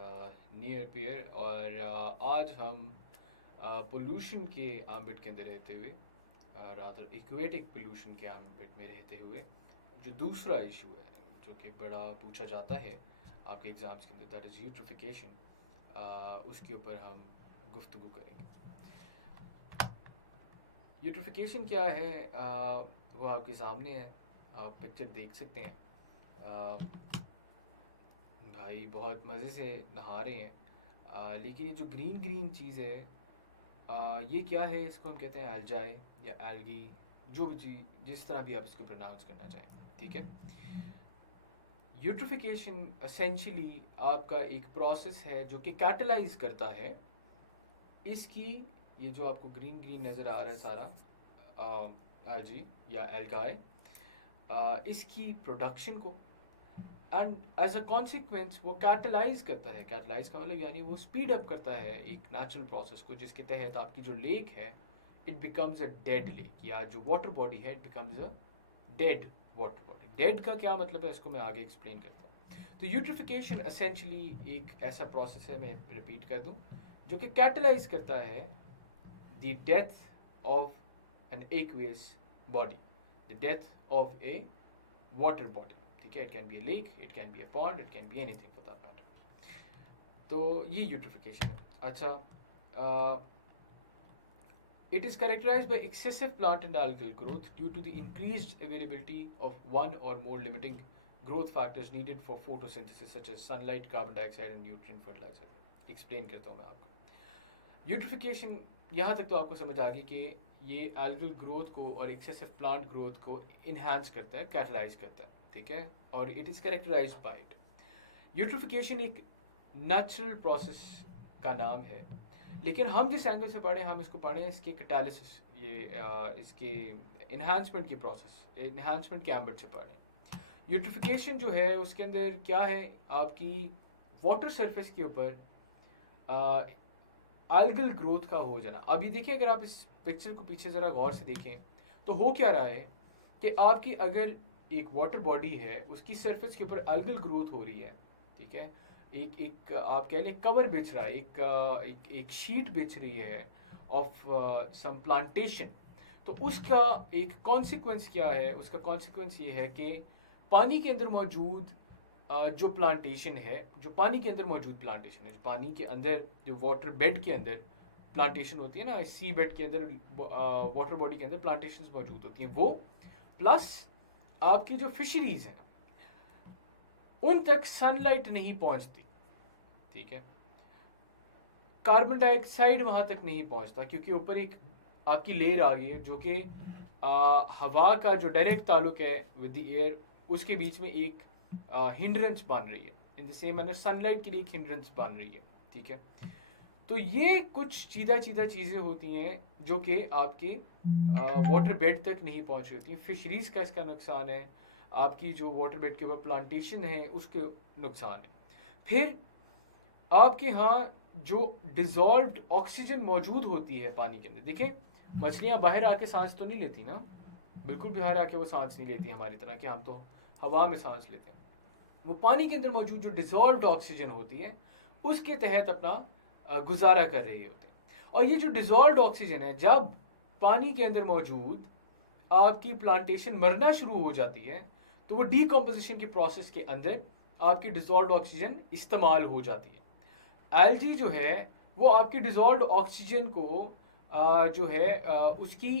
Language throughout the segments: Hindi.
नियर पियर और आज हम पोल्यूशन के आम्बिट के अंदर रहते हुए रादर इक्वेटिक पोल्यूशन के आम्बिट में रहते हुए जो दूसरा इशू है जो कि बड़ा पूछा जाता है आपके एग्ज़ाम्स के अंदर दैट इज़ यूट्रिफिकेशन, उसके ऊपर हम गुफ्तगू करेंगे। यूट्रिफिकेशन क्या है? वो आपके सामने है, आप पिक्चर देख सकते हैं। भाई बहुत मज़े से नहा रहे हैं, लेकिन ये जो ग्रीन ग्रीन चीज़ है ये क्या है? इसको हम कहते हैं एल्जाई या एल्गी, जो भी चीज़ जिस तरह भी आप इसको प्रोनाउंस करना चाहें, ठीक है। यूट्रिफिकेशन एसेंशियली आपका एक प्रोसेस है जो कि कैटलाइज करता है इसकी, ये जो आपको ग्रीन ग्रीन नज़र आ रहा है सारा एल्जी या एल्गाई, इसकी प्रोडक्शन को, एंड एज अ कॉन्सिक्वेंस वो कैटलाइज करता है। कैटलाइज का मतलब यानी वो स्पीड अप करता है एक नेचुरल प्रोसेस को, जिसके तहत आपकी जो लेक है it becomes a dead lake, या जो वाटर बॉडी है it becomes a dead water body. Dead का क्या मतलब है इसको मैं आगे एक्सप्लेन करता हूँ। तो यूट्रिफिकेशन एसेंशियली एक ऐसा प्रोसेस है, मैं रिपीट कर दूँ, जो कि कैटलाइज करता है the death of an aqueous body, the death of a water body, ठीक है। It can be a lake, it can be a pond, it can be anything for that matter. तो ये यूट्रिफिकेशन है। अच्छा, it is characterized by excessive plant and algal growth due to the increased availability of one or more limiting growth factors needed for photosynthesis such as sunlight, carbon dioxide and nutrient fertilizer. Explain करता हूँ मैं आपको। यूट्रिफिकेशन यहाँ तक तो आपको समझ आ गई कि ये algal ग्रोथ को और excessive plant ग्रोथ को इन्हांस करता है, कैटलाइज करता है, ठीक है, और it is characterised by it. Eutrophication एक नेचुरल प्रोसेस का नाम है, लेकिन हम जिस एंगल से पढ़ें हम इसको पढ़ें इसके कैटालिसिस, ये इसके इन्हांसमेंट की प्रोसेस, इन्हांसमेंट के एम्बिट से पढ़ें। यूट्रिफिकेशन जो है उसके अंदर क्या है, आपकी वाटर सरफेस के ऊपर algal ग्रोथ का हो जाना। अब ये देखिए, अगर आप इस पिक्चर को पीछे ज़रा गौर से देखें तो हो क्या रहा है कि आपकी अगर एक वाटर बॉडी है उसकी सरफेस के ऊपर algal ग्रोथ हो रही है, ठीक है, एक एक आप कह लें कवर बिछ रहा है, एक शीट बिछ रही है ऑफ सम प्लांटेशन। तो उसका एक कॉन्सिक्वेंस क्या है? उसका कॉन्सिक्वेंस ये है कि पानी के अंदर मौजूद जो प्लांटेशन है, जो पानी के अंदर मौजूद प्लांटेशन है, जो पानी के अंदर, जो वाटर बेड के अंदर प्लांटेशन होती है ना, सी बेड के अंदर, वाटर बॉडी के अंदर प्लांटेशन मौजूद होती हैं, वो प्लस आपकी जो फिशरीज हैं उन तक सनलाइट नहीं पहुंचती, ठीक है। कार्बन डाइऑक्साइड वहां तक नहीं पहुंचता क्योंकि ऊपर एक आपकी लेयर आ गई है जो कि हवा का जो डायरेक्ट ताल्लुक है विद द एयर, उसके बीच में एक हिंड्रेंस बन रही है। In the same manner sunlight के लिए एक हिंड्रेंस बन रही है, ठीक है। तो ये कुछ सीधा सीधा चीज़ें होती हैं जो कि आपके वाटर बेड तक नहीं पहुंच रही होती हैं। फिशरीज का इसका नुकसान है, आपकी जो वाटर बेड के ऊपर प्लांटेशन है उसके नुकसान है। फिर आपके यहाँ जो डिजॉल्व्ड ऑक्सीजन मौजूद होती है पानी के अंदर, देखें मछलियाँ बाहर आके सांस तो नहीं लेती ना, बिल्कुल भी बाहर आके वो सांस नहीं लेती हमारी तरह कि हम तो हवा में सांस लेते हैं। वो पानी के अंदर मौजूद जो डिजॉल्व्ड ऑक्सीजन होती है उसके तहत अपना गुजारा कर रही होते हैं। और ये जो डिजॉल्व्ड ऑक्सीजन है, जब पानी के अंदर मौजूद आपकी प्लांटेशन मरना शुरू हो जाती है तो वो डीकम्पोजिशन के प्रोसेस के अंदर आपकी डिजॉल्व्ड ऑक्सीजन इस्तेमाल हो जाती है। एल्जी जो है वो आपकी डिजॉल्व्ड ऑक्सीजन को जो है उसकी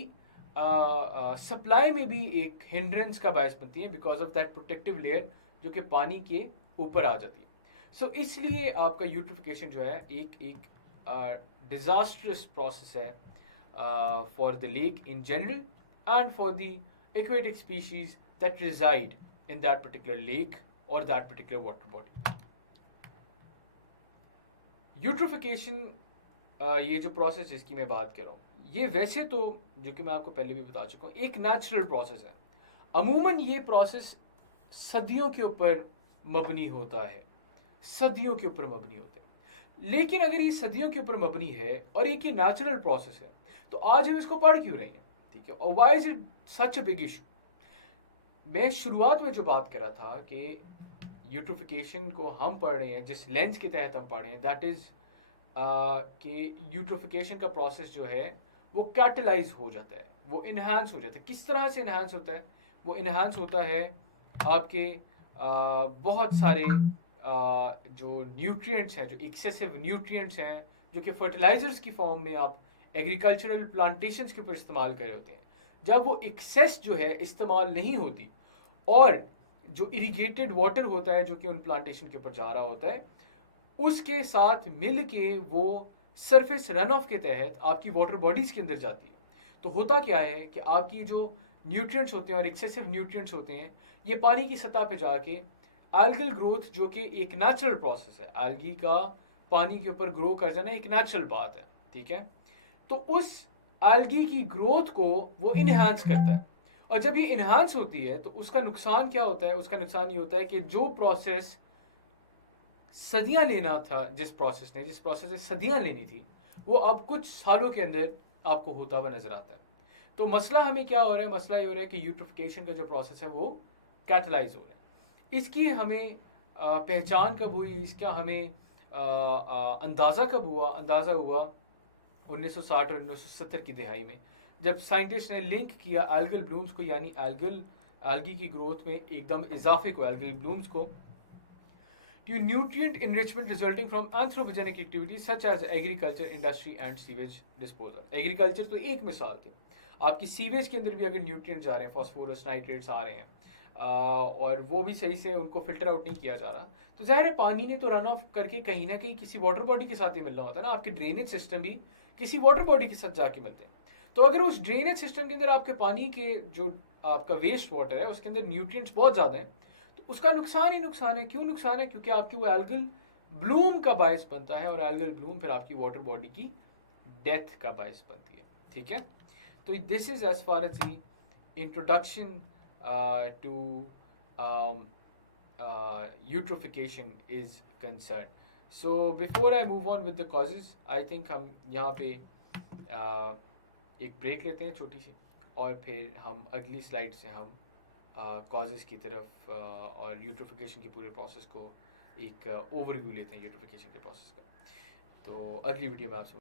सप्लाई में भी एक हिंड्रेंस का बायस बनती है because of that protective layer जो कि पानी के ऊपर आ जाती है। सो इसलिए आपका यूट्रिफिकेशन जो है एक डिजास्ट्रस प्रोसेस है for the lake in general and for the aquatic species that reside in that particular lake or that particular water body. Eutrophication, ये जो प्रोसेस जिसकी मैं बात कर रहा हूँ, ये वैसे तो जो कि मैं आपको पहले भी बता चुका हूँ एक नेचुरल प्रोसेस है। अमूमन ये प्रोसेस सदियों के ऊपर मबनी होता है, सदियों के ऊपर मबनी होता है। लेकिन अगर ये सदियों के ऊपर मबनी है और एक ये नेचुरल प्रोसेस है तो आज हम इसको पढ़ क्यों रहे हैं, ठीक है। और why is it such a big issue? मैं शुरुआत में जो बात कर रहा था कि यूट्रोफिकेशन को हम पढ़ रहे हैं, जिस लेंस के तहत हम पढ़ रहे हैं, दैट इज़ कि यूट्रोफिकेशन का प्रोसेस जो है वो कैटलाइज हो जाता है, वो इन्हांस हो जाता है। किस तरह से इन्हांस होता है? वो इन्हांस होता है आपके बहुत सारे जो न्यूट्रिएंट्स हैं, जो एक्सेसिव न्यूट्रिएंट्स हैं, जो कि फर्टिलाइजर्स की फॉर्म में आप एग्रीकल्चरल प्लांटेशंस के ऊपर इस्तेमाल कर रहे होते हैं, जब वो एक्सेस जो है इस्तेमाल नहीं होती और जो इरिगेटेड वाटर होता है जो कि उन प्लांटेशन के ऊपर जा रहा होता है, उसके साथ मिल के वो सरफेस रन ऑफ के तहत आपकी वाटर बॉडीज के अंदर जाती है। तो होता क्या है कि आपकी जो न्यूट्रिएंट्स होते हैं और एक्सेसिव न्यूट्रिएंट्स होते हैं, ये पानी की सतह पे जाके एल्गल ग्रोथ, जो कि एक नेचुरल प्रोसेस है, एल्गी का पानी के ऊपर ग्रो कर जाना एक नेचुरल बात है, ठीक है। तो उस एल्गी की ग्रोथ को वो इन्हांस करता है, और जब ये इन्हांस होती है तो उसका नुकसान क्या होता है? उसका नुकसान ये होता है कि जो प्रोसेस सदियां लेना था, जिस प्रोसेस से सदियां लेनी थी, वो अब कुछ सालों के अंदर आपको होता हुआ नजर आता है। तो मसला हमें क्या हो रहा है? मसला ये हो रहा है कि यूट्रोफिकेशन का जो प्रोसेस है वो कैटलाइज हो रहा है। इसकी हमें पहचान कब हुई, इसका हमें अंदाज़ा कब हुआ? अंदाज़ा हुआ 1960 और 1970 की दिहाई में, जब साइंटिस्ट ने लिंक किया एल्गल ब्लूम्स को, यानी एल्गी की ग्रोथ में एकदम इजाफे को, एल्गल ब्लूम्स को, to nutrient enrichment resulting from anthropogenic activities such as agriculture, industry and sewage disposal. Agriculture तो एक मिसाल थी, आपकी सीवेज के अंदर भी अगर न्यूट्रिएंट्स जा रहे हैं, फॉस्फोरस, नाइट्रेट्स आ रहे हैं, और वो भी सही से उनको फिल्टर आउट नहीं किया जा रहा, तो ज़ाहिर है पानी ने तो रन ऑफ करके कहीं ना कहीं किसी वाटर बॉडी के साथ ही मिलना होता है ना। आपके ड्रेनेज सिस्टम भी किसी वाटर बॉडी के साथ जाके मिलते हैं। तो अगर उस ड्रेनेज सिस्टम के अंदर आपके पानी के जो आपका वेस्ट वाटर है उसके अंदर न्यूट्रिएंट्स बहुत ज़्यादा हैं, तो उसका नुकसान ही नुकसान है। क्यों नुकसान है? क्योंकि आपकी वो एल्गल ब्लूम का बायस बनता है, और एल्गल ब्लूम फिर आपकी वाटर बॉडी की डेथ का बायस बनती है, ठीक है। तो this is as far as the introduction to eutrophication is concerned. So before I move on with the causes, I think हम यहाँ पे एक ब्रेक लेते हैं छोटी सी, और फिर हम अगली स्लाइड से हम कॉजेज़ की तरफ और यूट्रोफिकेशन के पूरे प्रोसेस को एक ओवरव्यू लेते हैं यूट्रोफिकेशन के प्रोसेस का। तो अगली वीडियो में आपसे